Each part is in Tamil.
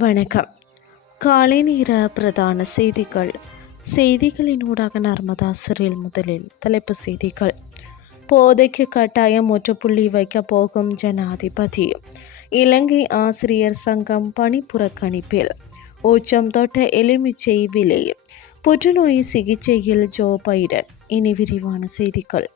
வணக்கம். காலை நேர பிரதான செய்திகள். செய்திகளின் ஊடாக நர்மதா சிறில் முதலில் தலைப்பு செய்திகள். போதைக்கு கட்டாயம் முற்றுப்புள்ளி வைக்கப் போகும் ஜனாதிபதி. இலங்கை ஆசிரியர் சங்கம் பணிப்புறக்கணிப்பில் உச்சம் தொட்ட எலுமிச்சை விலை. புற்றுநோய் சிகிச்சையில் ஜோ பைடன். இனி விரிவான செய்திகள்.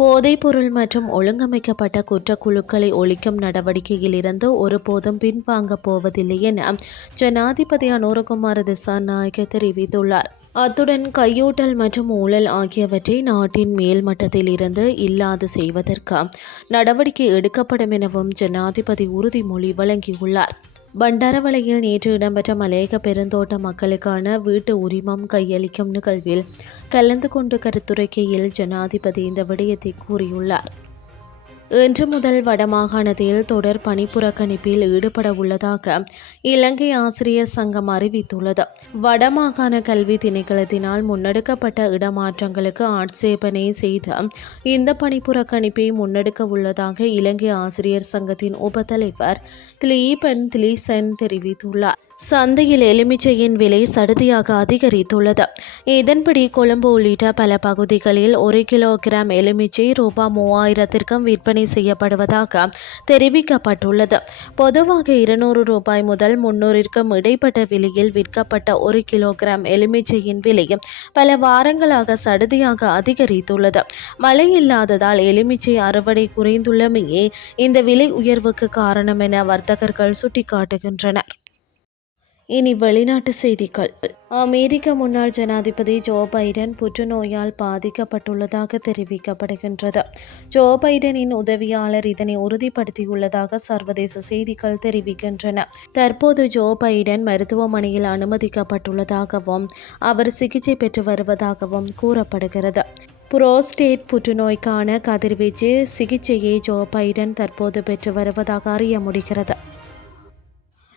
போதைப்பொருள் மற்றும் ஒழுங்கமைக்கப்பட்ட குற்றக்குழுக்களை ஒழிக்கும் நடவடிக்கையில் இருந்து ஒருபோதும் பின்வாங்கப் போவதில்லை என ஜனாதிபதி அனுரகுமார திசாநாயக்க தெரிவித்துள்ளார். அத்துடன் கையூட்டல் மற்றும் ஊழல் ஆகியவற்றை நாட்டின் மேல்மட்டத்தில் இருந்து இல்லாது செய்வதற்கு நடவடிக்கை எடுக்கப்படும் எனவும் ஜனாதிபதி உறுதிமொழி வழங்கியுள்ளார். பண்டாரவளையில் நேற்று இடம்பெற்ற மலையக பெருந்தோட்ட மக்களுக்கான வீட்டு உரிமம் கையளிக்கும் நிகழ்வில் கலந்து கொண்டு கருத்துரைக்கையில் ஜனாதிபதி இந்த விடயத்தை கூறியுள்ளார். இன்று முதல் வடமாகாணத்தில் தொடர் பணிப்புறக்கணிப்பில் ஈடுபட உள்ளதாக இலங்கை ஆசிரியர் சங்கம் அறிவித்துள்ளது. வடமாகாண கல்வி திணைக்களத்தினால் முன்னெடுக்கப்பட்ட இடமாற்றங்களுக்கு ஆட்சேபனை செய்த இந்த பணிப்புறக்கணிப்பை முன்னெடுக்க உள்ளதாக இலங்கை ஆசிரியர் சங்கத்தின் உபத்தலைவர் திலீபன் திலீசன் தெரிவித்துள்ளார். சந்தையில் எலுமிச்சையின் விலை சடுதியாக அதிகரித்துள்ளது. இதன்படி கொழும்பு உள்ளிட்ட பல பகுதிகளில் ஒரு கிலோகிராம் எலுமிச்சை ரூபாய் மூவாயிரத்திற்கும் விற்பனை செய்யப்படுவதாக தெரிவிக்கப்பட்டுள்ளது. பொதுவாக இருநூறு ரூபாய் முதல் முன்னூறிற்கும் இடைப்பட்ட விலையில் விற்கப்பட்ட ஒரு கிலோகிராம் எலுமிச்சையின் விலை பல வாரங்களாக சடுதியாக அதிகரித்துள்ளது. மழை இல்லாததால் எலுமிச்சை அறுவடை குறைந்துள்ளமையே இந்த விலை உயர்வுக்கு காரணம் என வர்த்தகர்கள் சுட்டிக்காட்டுகின்றனர். இனி வெளிநாட்டு செய்திகள். அமெரிக்க முன்னாள் ஜனாதிபதி ஜோ பைடன் புற்றுநோயால் பாதிக்கப்பட்டுள்ளதாக தெரிவிக்கப்படுகின்றது. ஜோ பைடனின் உதவியாளர் இதனை உறுதிப்படுத்தியுள்ளதாக சர்வதேச செய்திகள் தெரிவிக்கின்றன. தற்போது ஜோ பைடன் மருத்துவமனையில் அனுமதிக்கப்பட்டுள்ளதாகவும் அவர் சிகிச்சை பெற்று வருவதாகவும் கூறப்படுகிறது. புரோஸ்டேட் புற்றுநோய்க்கான கதிர்வீச்சு சிகிச்சையை ஜோ பைடன் தற்போது பெற்று வருவதாக அறிய முடிகிறது.